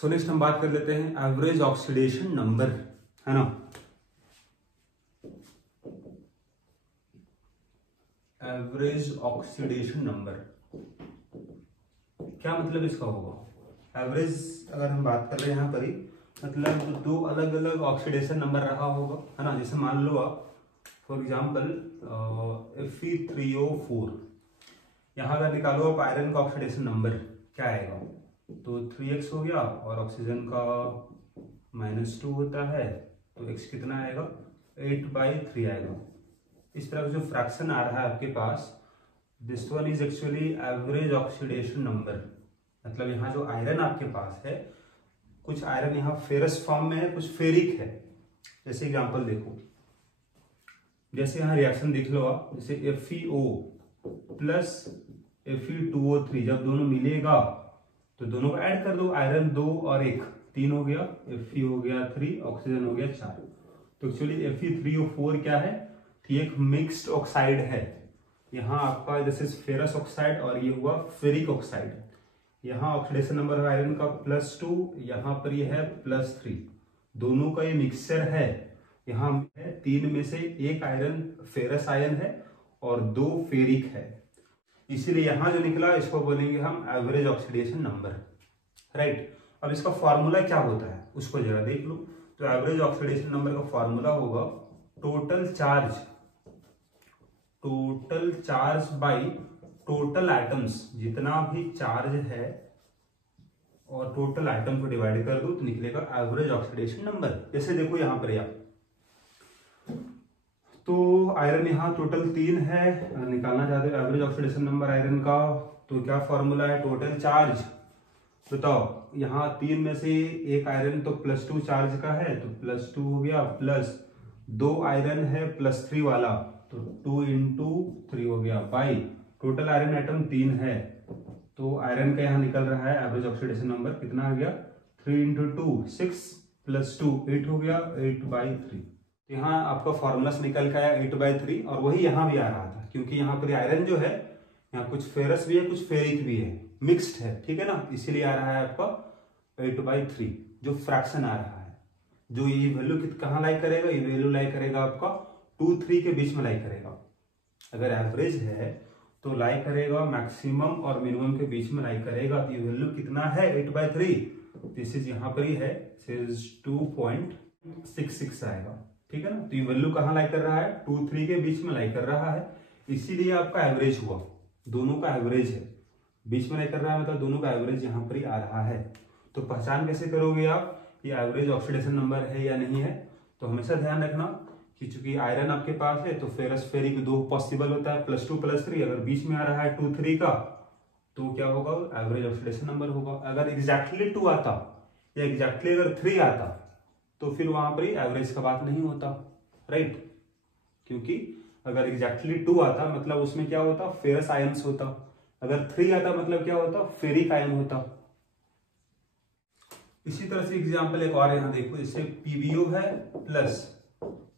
So next हम बात कर लेते हैं एवरेज ऑक्सीडेशन नंबर, है ना। एवरेज ऑक्सीडेशन नंबर क्या मतलब इसका होगा। एवरेज अगर हम बात कर रहे हैं यहाँ पर ही, मतलब दो अलग अलग ऑक्सीडेशन नंबर रहा होगा, है ना। जैसे मान लो आप फॉर एग्जांपल Fe3O4, यहाँ अगर निकालो आप आयरन का ऑक्सीडेशन नंबर क्या आएगा, तो 3x हो गया और ऑक्सीजन का -2 होता है, तो x कितना आएगा 8/3 आएगा। इस तरह का जो फ्रैक्शन आ रहा है आपके पास, this one is actually average oxidation number. मतलब यहाँ जो आयरन आपके पास है, कुछ आयरन यहाँ फेरस फॉर्म में है, कुछ फेरिक है। जैसे एग्जांपल देखो, जैसे यहाँ रिएक्शन देख लो आप, जैसे FeO प्लस Fe2O3 जब दोनों मिलेगा तो दोनों को ऐड कर दो, आयरन 2 और 1 3 हो गया, Fe हो गया 3, ऑक्सीजन हो गया 4। तो एक्चुअली Fe3O4 क्या है, एक मिक्स्ड ऑक्साइड है। यहाँ आपका दिस इज फेरस ऑक्साइड और ये हुआ फेरिक ऑक्साइड। यहाँ ऑक्सीडेशन नंबर है आयरन का +2, यहाँ पर ये है +3, दोनों का ये मिक्सचर है। यहाँ 3 में से 1 आयरन फेरस आयन है और 2 फेरिक है, इसीलिए यहाँ जो निकला इसको बोलेंगे हम एवरेज ऑक्सीडेशन नंबर, राइट। अब इसका फॉर्मूला क्या होता है उसको जरा देख लो। तो एवरेज ऑक्सीडेशन नंबर का फॉर्मूला होगा total charge by total atoms, जितना भी चार्ज है और टोटल एटम को डिवाइड कर दो तो निकलेगा एवरेज ऑक्सीडेशन नंबर। जैसे देखो यहाँ पर आप, तो आयरन यहाँ टोटल 3 है, निकालना चाहते हो एवरेज ऑक्सीडेशन नंबर आयरन का, तो क्या फॉर्मूला है टोटल चार्ज। बताओ यहाँ 3 में से 1 आयरन तो +2 चार्ज का है, तो +2 हो गया, प्लस 2 आयरन है +3 वाला, तो 2 × 3 हो गया, बाई टोटल आयरन एटम 3 है, तो आयरन का यहाँ निकल रहा है एवरेज ऑक्सीडेशन नंबर कितना आ गया 3 × 2 6 +2 8 हो गया 8/3। तो यहाँ आपका फॉर्मूला से निकल के आया 8/3, और वही यहाँ भी आ रहा था, क्योंकि यहाँ पर आयरन जो है यहाँ कुछ फेरस भी है कुछ फेरिक भी है, मिक्स्ड है, ठीक है ना, इसीलिए आ रहा है आपका 8/3 जो फ्रैक्शन आ रहा है। जो ये वैल्यू कहाँ लाई करेगा, ये वैल्यू लाई करेगा आपका 2 3 के बीच में लाई करेगा। अगर एवरेज है तो लाई करेगा मैक्सिमम और मिनिमम के बीच में लाई करेगा। तो ये वैल्यू कितना है 8/3, दिस इज यहाँ पर ही है 2.66 आएगा, ठीक है ना। तो ये वैल्यू कहाँ लाई कर रहा है 2 3 के बीच में लाई कर रहा है, इसीलिए आपका एवरेज हुआ, दोनों का एवरेज है, बीच में लाई कर रहा है, मतलब दोनों का एवरेज यहाँ पर ही आ रहा है। तो पहचान कैसे करोगे आप ये एवरेज ऑक्सीडेशन नंबर है या नहीं है। तो हमेशा ध्यान रखना कि चूंकि आयरन आपके पास है तो फेरस फेरिक 2 पॉसिबल होता है, +2 +3, अगर बीच में आ रहा है 2 3 का तो क्या होगा एवरेज ऑक्सीडेशन नंबर होगा। अगर एग्जैक्टली 2 आता या एग्जैक्टली अगर 3 आता तो फिर वहां पर एवरेज का बात नहीं होता, राइट। क्योंकि अगर एग्जैक्टली 2 आता मतलब उसमें क्या होता फेरस आयन्स होता, अगर 3 आता मतलब क्या होता फेरिक आयन होता। इसी तरह से एग्जाम्पल एक और यहाँ देखो, जैसे PbO है प्लस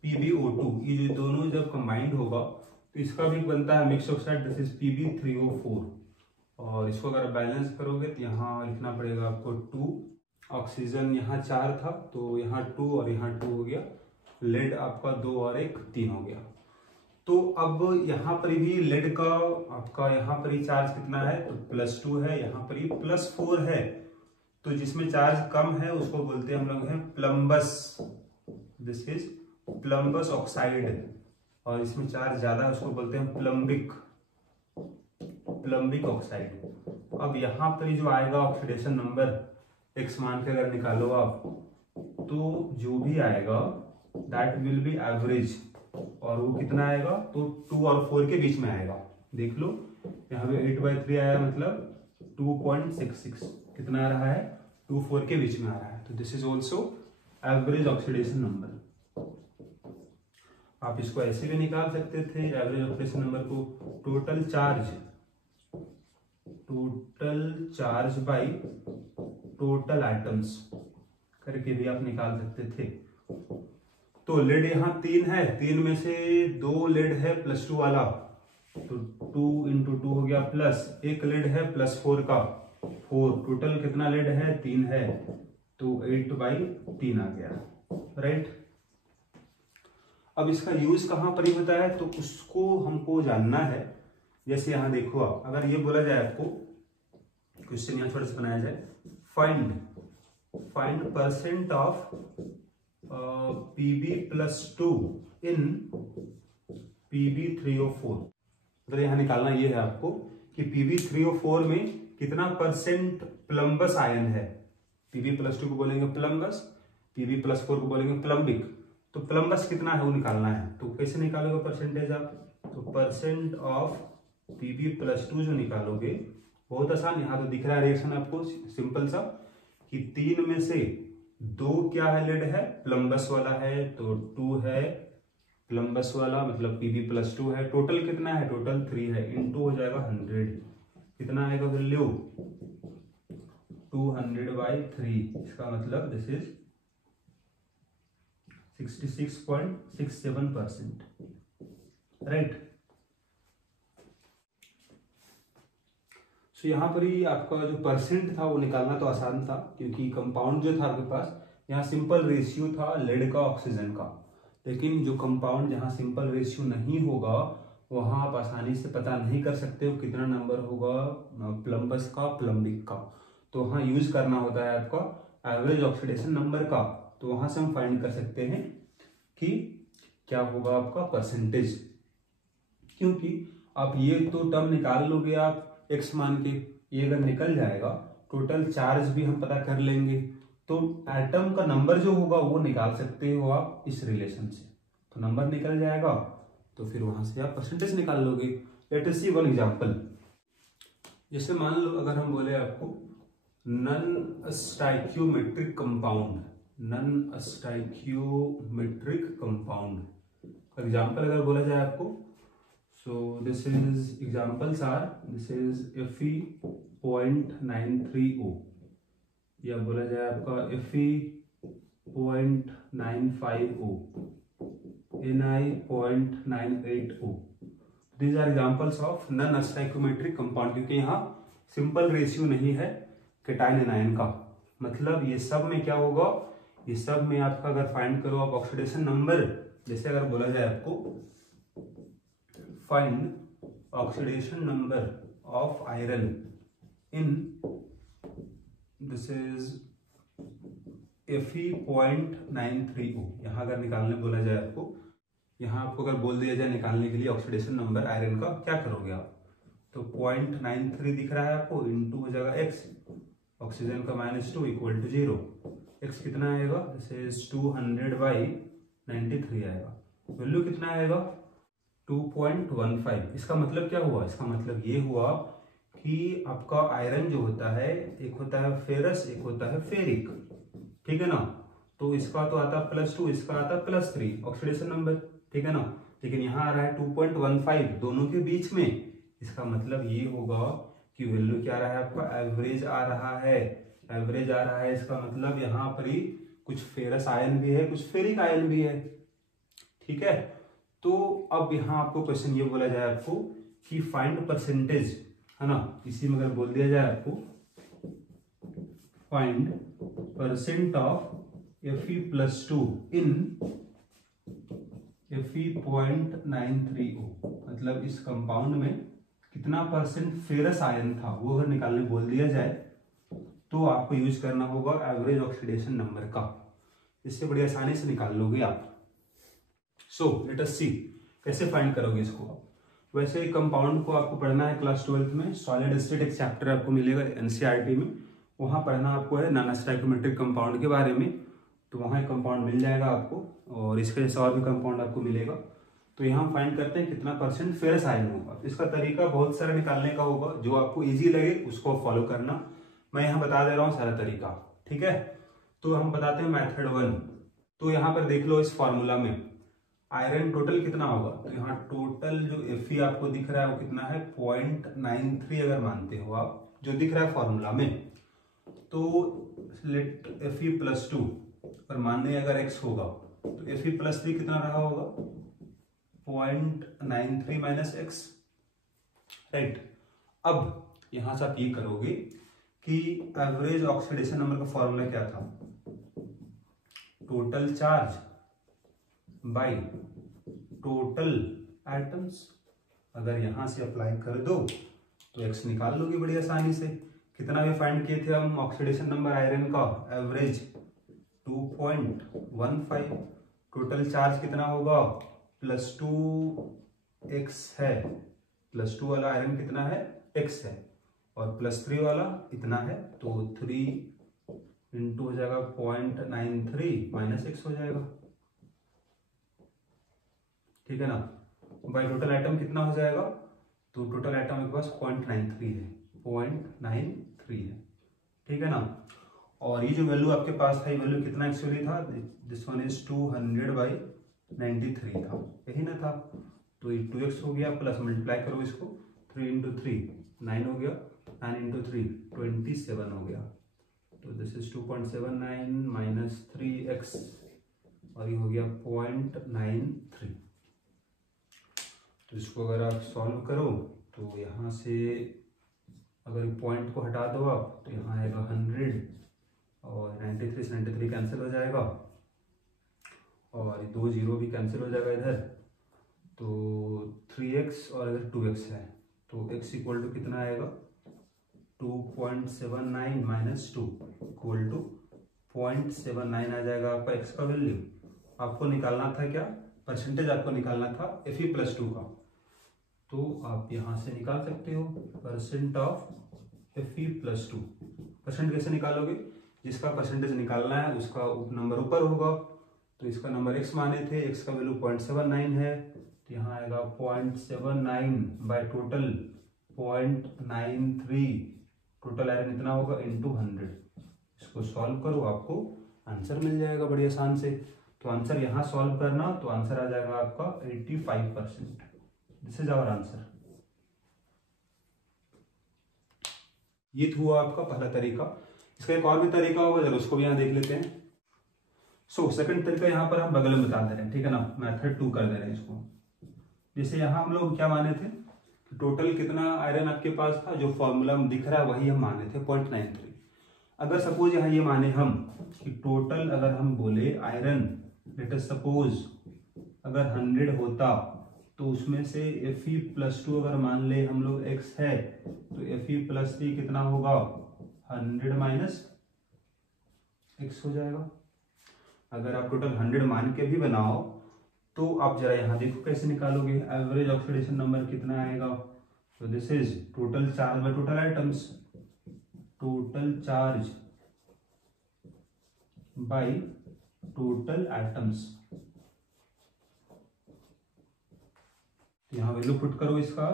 PbO2, ये जो दोनों जब कंबाइंड होगा तो इसका भी बनता है mix oxide, this is Pb3O4, और इसको अगर बैलेंस करोगे तो यहाँ लिखना पड़ेगा आपको 2, ऑक्सीजन यहाँ 4 था तो यहाँ 2 और यहाँ 2 हो गया, लेड आपका 2 और 1 3 हो गया। तो अब यहाँ पर भी लेड का आपका यहाँ पर ही चार्ज कितना है तो +2 है, यहाँ पर ही +4 है, तो जिसमें चार्ज कम है उसको बोलते हैं हम लोग हैं प्लम्बस, दिस इज प्लम्बस ऑक्साइड, और इसमें चार्ज ज्यादा है उसको बोलते हैं प्लम्बिक ऑक्साइड। अब यहाँ पर जो आएगा ऑक्सीडेशन नंबर x मान के अगर निकालो आप, तो जो भी आएगा दैट विल बी एवरेज, और वो कितना आएगा तो 2 और 4 के बीच में आएगा। देख लो यहाँ पे 8/3 आया, मतलब 2.66 कितना आ रहा है 2 4 के बीच में आ रहा है, तो this is also average oxidation number. आप इसको ऐसे भी निकाल सकते थे एवरेज ऑक्सीडेशन नंबर को, total charge by total atoms करके भी आप निकाल सकते थे। तो लेड यहाँ 3 है, 3 में से 2 लेड है +2 वाला, तो 2 × 2 हो गया, प्लस 1 लेड है +4 का 4, टोटल कितना लेड है 3 है, तो 8/3 आ गया, राइट। अब इसका यूज कहाँ पर ही होता है तो उसको हमको जानना है। जैसे यहाँ देखो आप, अगर ये बोला जाए आपको, क्वेश्चन यहाँ छोटा सा बनाया जाए, find percent of PB+2 in PB3O4। मतलब यहाँ निकालना ये है आपको कि PB3O4 में कितना परसेंट प्लम्बस आयन है। PB+2 को बोलेंगे प्लम्बस, PB+4 को बोलेंगे प्लम्बिक। तो प्लम्बस कितना है वो निकालना है। तो कैसे निकालोगे परसेंटेज आप, तो परसेंट ऑफ PB+2 जो निकालोगे बहुत आसान। यहाँ तो दिख रहा है रिएक्शन आपको सिंपल सा कि 3 में से 2 क्या है, लेड है, प्लम्बस वाला है, तो 2 है प्लम्बस वाला, मतलब PB+2 है। टोटल कितना है, टोटल 3 है, इनटू हो जाएगा 100। कितना आएगा वैल्यू, 200/3। इसका मतलब दिस इज 66.67%, राइट। सो यहाँ पर ही आपका जो परसेंट था वो निकालना तो आसान था, क्योंकि कंपाउंड जो था आपके पास, यहाँ सिंपल रेशियो था लेड का ऑक्सीजन का। लेकिन जो कंपाउंड जहाँ सिंपल रेशियो नहीं होगा वहाँ आप आसानी से पता नहीं कर सकते हो कितना नंबर होगा प्लम्बस का, प्लम्बिक का। तो वहाँ यूज करना होता है आपका एवरेज ऑक्सीडेशन नंबर का। तो वहाँ से हम फाइंड कर सकते हैं कि क्या होगा आपका परसेंटेज, क्योंकि आप ये तो टर्म निकाल लोगे आप x मान के, ये अगर निकल जाएगा टोटल चार्ज भी हम पता कर लेंगे, तो एटम का नंबर जो होगा वो निकाल सकते हो आप इस रिलेशन से। तो नंबर निकल जाएगा तो फिर वहां से आप परसेंटेज निकाल लोगे। लेट अस सी वन एग्जांपल। जैसे मान लो अगर हम बोले आपको non stoichiometric compound, non stoichiometric compound example अगर बोला जाए आपको, so this is examples are, this is Fe.93O, या बोला जाए आपका Fe.95O, Ni.98O। These are examples of non-stoichiometric compound, क्योंकि यहाँ सिंपल रेशियो नहीं है केटाइन एनायन का। मतलब ये सब में क्या होगा, ये सब में आपका अगर फाइंड करो आप ऑक्सीडेशन नंबर, जैसे अगर बोला जाए आपको find oxidation number of iron in, this is Fe.93O। यहाँ अगर निकालने बोला जाए आपको, यहाँ आपको अगर बोल दिया जाए निकालने के लिए ऑक्सीडेशन नंबर आयरन का, क्या करोगे आप, तो 0.93 दिख रहा है आपको, इनटू हो जाएगा x, ऑक्सीजन का -2 इक्वल टू 0। x कितना आएगा, दिस इज 200/93 आएगा। वैल्यू कितना आएगा, 2.15। इसका मतलब क्या हुआ, इसका मतलब ये हुआ कि आपका आयरन जो होता है, एक होता है फेरस, एक होता है फेरिक, ठीक है ना। तो इसका तो आता +2, इसका आता +3 ऑक्सीडेशन नंबर, ठीक है ना। लेकिन यहाँ आ रहा है 2.15 दोनों के बीच में। इसका मतलब ये होगा कि वैल्यू क्या आ रहा है आपका, एवरेज आ रहा है, एवरेज आ रहा है। इसका मतलब यहाँ पर ही कुछ फेरस आयन भी है, कुछ फेरिक आयन भी है, ठीक है। तो अब यहाँ आपको क्वेश्चन ये बोला जाए आपको कि फाइंड परसेंटेज, है ना, इसी में अगर बोल दिया जाए आपको find percent of Fe+2 in Fe.93O, मतलब इस कंपाउंड में कितना परसेंट फेरस आयन था वो अगर निकालने बोल दिया जाए तो आपको यूज करना होगा एवरेज ऑक्सीडेशन नंबर का। इससे बड़ी आसानी से निकाल लोगे आप। सो लेट अस सी कैसे फाइंड करोगे इसको। वैसे कंपाउंड को आपको पढ़ना है क्लास 12th में, सॉलिड स्टेट एक चैप्टर आपको मिलेगा एनसीईआरटी में, वहाँ पढ़ना आपको है नॉन स्टाइकियोमेट्रिक कंपाउंड के बारे में। तो वहाँ एक कंपाउंड मिल जाएगा आपको, और इसके जैसा और भी कंपाउंड आपको मिलेगा। तो यहाँ हम फाइंड करते हैं कितना परसेंट फेरस आयन होगा। इसका तरीका बहुत सारा निकालने का होगा, जो आपको ईजी लगे उसको फॉलो करना। मैं यहाँ बता दे रहा हूँ सारा तरीका, ठीक है। तो हम बताते हैं मेथड 1। तो यहाँ पर देख लो इस फॉर्मूला में आयरन टोटल कितना होगा, तो यहाँ टोटल जो Fe आपको दिख रहा है वो कितना है 0.93 अगर मानते हो आप, जो दिख रहा है फॉर्मूला में। तो लेट Fe+2 पर मानने अगर x होगा तो Fe+3 कितना रहा होगा 0.93 - x, राइट। अब यहां से आप ये करोगे कि एवरेज ऑक्सीडेशन नंबर का फॉर्मूला क्या था, total charge by total atoms. अगर यहां से अप्लाई कर दो तो x निकाल लोगे बड़ी आसानी से। कितना भी फाइंड किए थे हम ऑक्सीडेशन नंबर आयरन का, एवरेज 2.15। टोटल चार्ज कितना होगा, +2x है, +2 वाला आयरन कितना है, x है, और +3 वाला इतना है, तो 3 इंटू हो जाएगा 0.93 - x हो जाएगा, ठीक है ना। बाई टोटल आइटम कितना हो जाएगा, तो टोटल आइटम के पास 0.93 है, 0.93 है, ठीक है ना। और ये जो वैल्यू आपके पास था, ये वैल्यू कितना एक्चुअली था, दिस वन इज 200/93 था, यही ना था। तो ये 2x हो गया, प्लस मल्टीप्लाई करो इसको, 3 इंटू 3 9 हो गया, 9 इंटू 3 27 हो गया, तो दिस इज 2.79 - 3x, और ये हो गया 0.93। तो इसको अगर आप सॉल्व करो तो यहाँ से अगर पॉइंट को हटा दो आप, तो यहाँ आएगा 100, और 93 से 93 कैंसिल हो जाएगा, और 2 0 भी कैंसिल हो जाएगा इधर, तो 3x और अगर 2x है तो x इक्वल टू कितना आएगा, 2.79 - 2 इक्वल टू 0.79 आ जाएगा आपका x का वैल्यू। आपको निकालना था क्या, परसेंटेज आपको निकालना था Fe+2 का, तो आप यहाँ से निकाल सकते हो परसेंट ऑफ Fe+2। परसेंट कैसे निकालोगे, जिसका परसेंटेज निकालना है उसका नंबर ऊपर होगा, तो इसका नंबर x माने थे, x का वैल्यू 0.79 है, तो यहाँ आएगा 0.79 बाय टोटल 0.93, टोटल आयरन इतना होगा इंटू 100। इसको सॉल्व करो, आपको आंसर मिल जाएगा बड़ी आसान से। तो आंसर यहाँ सॉल्व करना, तो आंसर आ जाएगा आपका 85%। This is our answer. ये हुआ आपका पहला तरीका। इसका एक और भी तरीका होगा, जरा उसको भी यहाँ देख लेते हैं। सो सेकंड तरीका यहाँ पर हम बगल में बता दे रहे हैं, ठीक है ना, मेथड 2 कर दे रहे हैं इसको। जैसे यहाँ हम लोग क्या माने थे, टोटल कितना आयरन आपके पास था, जो फॉर्मूला दिख रहा है वही हम माने थे 0.93। अगर सपोज यहाँ ये माने हम कि टोटल अगर हम बोले आयरन, लेट अस सपोज अगर 100 होता, तो उसमें से Fe+2 अगर मान ले हम लोग x है, तो Fe+3 कितना होगा, 100 - x हो जाएगा। अगर आप टोटल 100 मान के भी बनाओ तो आप जरा यहाँ देखो कैसे निकालोगे, एवरेज ऑक्सीडेशन नंबर कितना आएगा, तो this is total charge by total items, total charge by total items. यहाँ वैल्यू पुट करो, इसका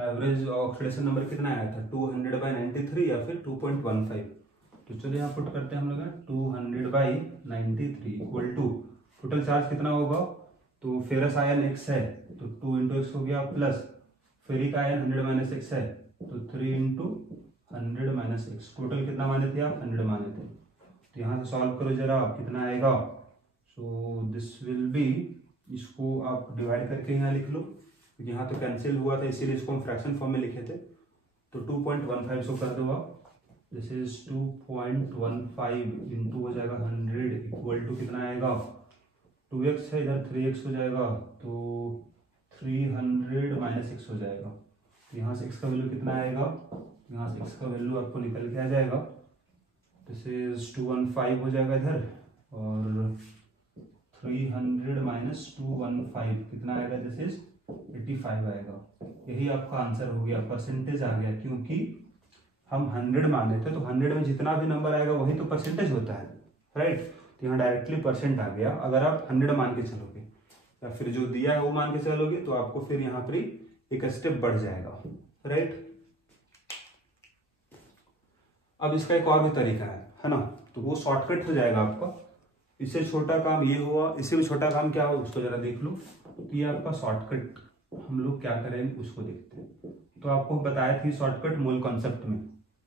एवरेज ऑक्सीडेशन नंबर कितना आया था, 200/93 या फिर 2.15। तो चलिए यहाँ पुट करते हैं हम लोग, 200/93 इक्वल टू टोटल चार्ज कितना होगा, तो फेरस आयन x है, तो 2 इंटू x हो गया, प्लस फेरिक आयन 100 - x है, तो 3 इंटू 100 - x। टोटल कितना माने थे आप, 100 माने थे। तो यहाँ से सॉल्व करो जरा, कितना आएगा, सो दिस विल बी, इसको आप डिवाइड करके यहाँ लिख लो, यहाँ तो कैंसिल हुआ था इसीलिए इसको हम फ्रैक्शन फॉर्म में लिखे थे, तो 2.15 इसको कर दो आप, दिस इज 2.15 इंटू हो जाएगा 100 इक्वल टू कितना आएगा, 2x है इधर 3x हो जाएगा, तो 300 - x हो जाएगा। तो यहाँ से x का वैल्यू कितना आएगा, यहाँ से x का वैल्यू आपको निकल के आ जाएगा, दिस इज 215 हो जाएगा इधर, और 300 - 215 कितना आएगा, दिस इज 85 आएगा। यही आपका आंसर हो गया, परसेंटेज आ गया, क्योंकि हम 100 मान लेते, तो 100 में जितना भी नंबर आएगा वही तो परसेंटेज होता है, राइट। तो यहाँ डायरेक्टली परसेंट आ गया। अगर आप 100 मान के चलोगे या फिर जो दिया है वो मान के चलोगे, तो आपको फिर यहाँ पर एक स्टेप बढ़ जाएगा, राइट। अब इसका एक और भी तरीका है ना, तो वो शॉर्टकट हो जाएगा आपका। इससे छोटा काम ये हुआ, इससे भी छोटा काम क्या हो उसको जरा देख लो। तो ये आपका शॉर्टकट हम लोग क्या करेंगे उसको देखते हैं। तो आपको बताया थी शॉर्टकट मोल कॉन्सेप्ट में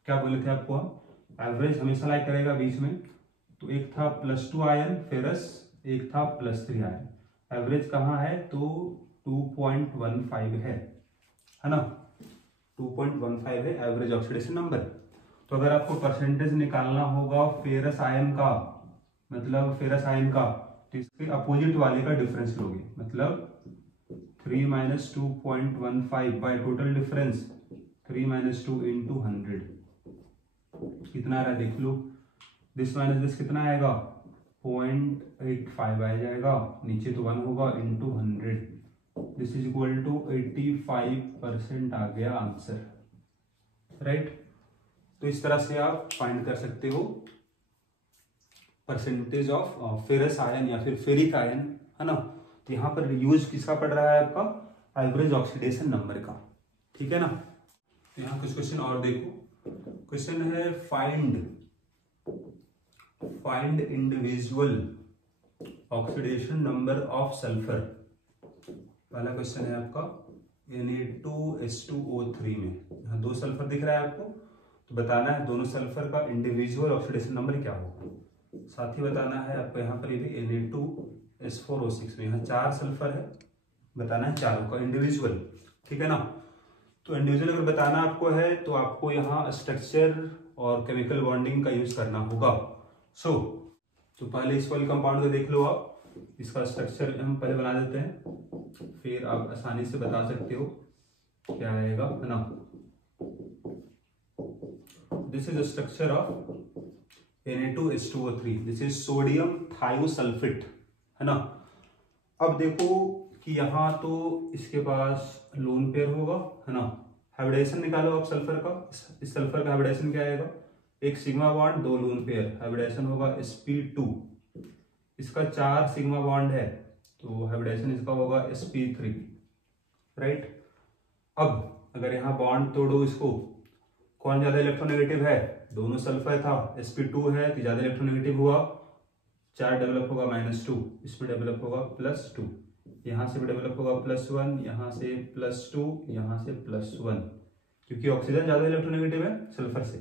क्या बोले थे आपको, हम एवरेज हमेशा लाइक करेगा बीच में, तो एक था +2 आयन फेरस, एक था +3 आयन, एवरेज कहाँ है, तो 2.15 है ना, 2.15 है एवरेज ऑक्सीडेशन नंबर। तो अगर आपको परसेंटेज निकालना होगा फेरस आयन का, मतलब फेरस आयन का, तो इसके अपोजिट वाले का डिफरेंस लोगे, मतलब 3 - 2.15 बाय टोटल डिफरेंस 3 - 2 × 100 कितना आ रहा है देख लो। दिस माइनस दिस कितना आएगा 0.85 आ जाएगा, नीचे तो 1 होगा, into 100, this is equal to 85% आ गया आंसर, राइट। तो इस तरह से आप फाइंड कर सकते हो परसेंटेज ऑफ फेरस आयन या फिर फेरिक आयन, है ना। तो यहाँ पर यूज किसका पड़ रहा है आपका एवरेज ऑक्सीडेशन नंबर का, ठीक है ना। तो यहाँ कुछ क्वेश्चन और देखो। क्वेश्चन है find individual oxidation number of sulphur. पहला क्वेश्चन है आपका Na2H2O3 में, यहाँ 2 सल्फर दिख रहा है आपको, तो बताना है दोनों सल्फर का इंडिविजुअल ऑक्सीडेशन नंबर क्या होगा। साथ ही बताना है आपको यहाँ पर ये भी Na2H4O6 में, यहाँ 4 सल्फर है, बताना है चारों का इंडिविजुअल, ठीक है ना। तो इंडिविजुअल अगर बताना आपको है तो आपको यहाँ स्ट्रक्चर और केमिकल बॉन्डिंग का यूज करना होगा। तो पहले इस वाले कंपाउंड को देख लो आप, इसका स्ट्रक्चर हम पहले बना देते हैं, फिर आप आसानी से बता सकते हो क्या आएगा, है ना। This is the structure of Na2H2O3, this is sodium thiosulphate, है ना। अब देखो कि यहाँ तो इसके पास लोन पेयर होगा, है ना। हाइब्रिडेशन निकालो आप सल्फर का, इस सल्फर का हाइब्रिडेशन क्या आएगा, एक sigma bond 2 lone pair, hybridisation होगा sp2, इसका 4 सिग्मा बॉन्ड है तो हाइब्रिडेशन इसका होगा sp3, राइट। अब अगर यहाँ बॉन्ड तोड़ो इसको, कौन ज्यादा इलेक्ट्रोनेगेटिव है, दोनों सल्फर था, sp2 है तो ज्यादा इलेक्ट्रोनेगेटिव हुआ, 4 डेवलप होगा -2, इसमें डेवलप होगा +2, यहाँ से भी डेवलप होगा +1, यहाँ से +2, यहाँ से +1, क्योंकि ऑक्सीजन ज्यादा इलेक्ट्रोनेगेटिव है सल्फर से,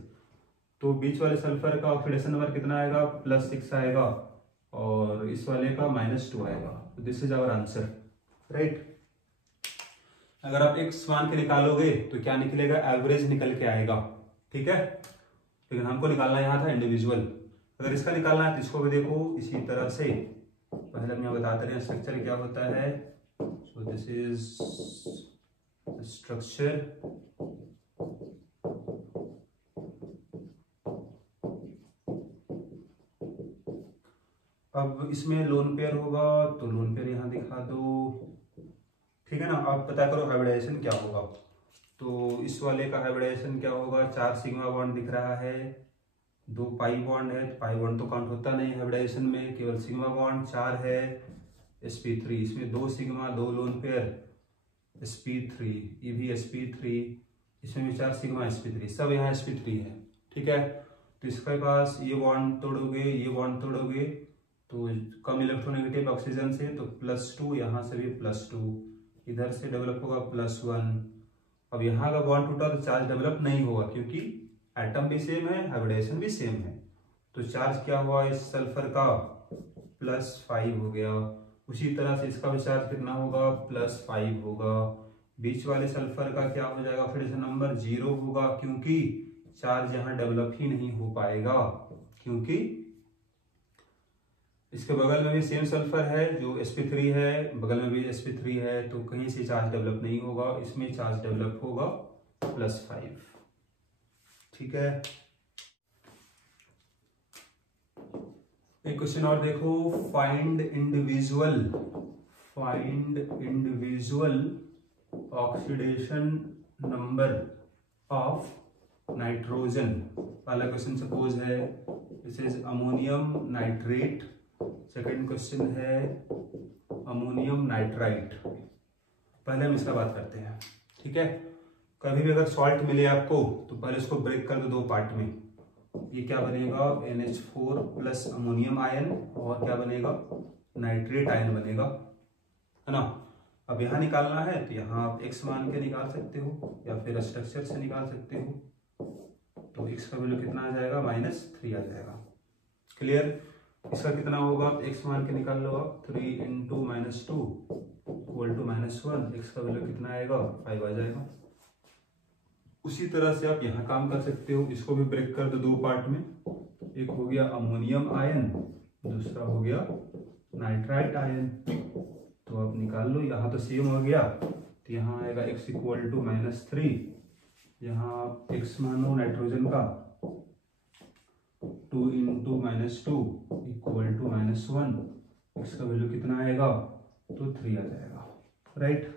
तो बीच वाले सल्फर का ऑक्सीडेशन नंबर कितना आएगा +6 आएगा, और इस वाले का -2 आएगा। तो this is our answer, right. अगर आप x मान के निकालोगे तो क्या निकलेगा, एवरेज निकल के आएगा, ठीक है। लेकिन हमको निकालना यहाँ था इंडिविजुअल, अगर इसका निकालना है तो इसको भी देखो इसी तरह से, पहले हम यहाँ बताते रहे स्ट्रक्चर क्या होता है। सो दिस इज स्ट्रक्चर, अब इसमें लोन पेयर होगा तो लोन पेयर यहाँ दिखा दो, ठीक है ना। आप पता करो हाइब्रिडेशन क्या होगा, तो इस वाले का हाइब्रिडेशन क्या होगा, 4 सिग्मा बॉन्ड दिख रहा है, 2 पाई बॉन्ड है, तो पाई बॉन्ड तो काउंट होता नहीं हाइब्रिडेशन में, केवल सिग्मा बॉन्ड 4 है, sp3, इसमें 2 सिग्मा 2 लोन पेयर sp3, ये भी sp3, इसमें भी 4 सिग्मा sp3, सब यहाँ sp3 है, ठीक है। तो इसके पास ये बॉन्ड तोड़ोगे, ये बॉन्ड तोड़ोगे तो कम इलेक्ट्रोनेगेटिव ऑक्सीजन से, तो +2, यहाँ से भी +2, इधर से डेवलप होगा +1। अब यहाँ का बॉन्ड टूटा तो चार्ज डेवलप नहीं होगा, क्योंकि एटम भी सेम है, हाइब्रिडेशन भी सेम है, तो चार्ज क्या हुआ इस सल्फर का +5 हो गया। उसी तरह से इसका भी चार्ज कितना होगा +5 होगा। बीच वाले सल्फर का क्या हो जाएगा ऑक्सीडेशन नंबर 0 होगा, क्योंकि चार्ज यहाँ डेवलप ही नहीं हो पाएगा, क्योंकि इसके बगल में भी सेम सल्फर है जो sp3 है, बगल में भी sp3 है, तो कहीं से चार्ज डेवलप नहीं होगा, इसमें चार्ज डेवलप होगा +5, ठीक है। एक क्वेश्चन और देखो, find individual oxidation number of nitrogen. पहला क्वेश्चन सपोज है this is ammonium nitrate, second question है अमोनियम नाइट्राइट। पहले हम इसका बात करते हैं, ठीक है। कभी भी अगर सॉल्ट मिले आपको तो पहले इसको ब्रेक कर दो 2 पार्ट में, ये क्या बनेगा NH4 प्लस अमोनियम आयन, और क्या बनेगा नाइट्रेट आयन बनेगा, है ना। अब यहाँ निकालना है तो यहाँ आप x मान के निकाल सकते हो या फिर स्ट्रक्चर से निकाल सकते हो, तो x का वैल्यू कितना आ जाएगा -3 आ जाएगा, क्लियर। इसका कितना होगा x मान के निकाल लो आप, 3 × -2 = -1, x का वैल्यू कितना आएगा 5 आ जाएगा। उसी तरह से आप यहाँ काम कर सकते हो, इसको भी ब्रेक कर दो 2 पार्ट में, एक हो गया अमोनियम आयन दूसरा हो गया नाइट्राइट आयन। तो अब निकाल लो, यहाँ तो सेम हो गया, तो यहाँ आएगा x इक्वल टू -3, यहाँ x मानो नाइट्रोजन का 2 इंटू -2 इक्वल टू -1, x का वैल्यू कितना आएगा, तो 3 आ जाएगा, राइट।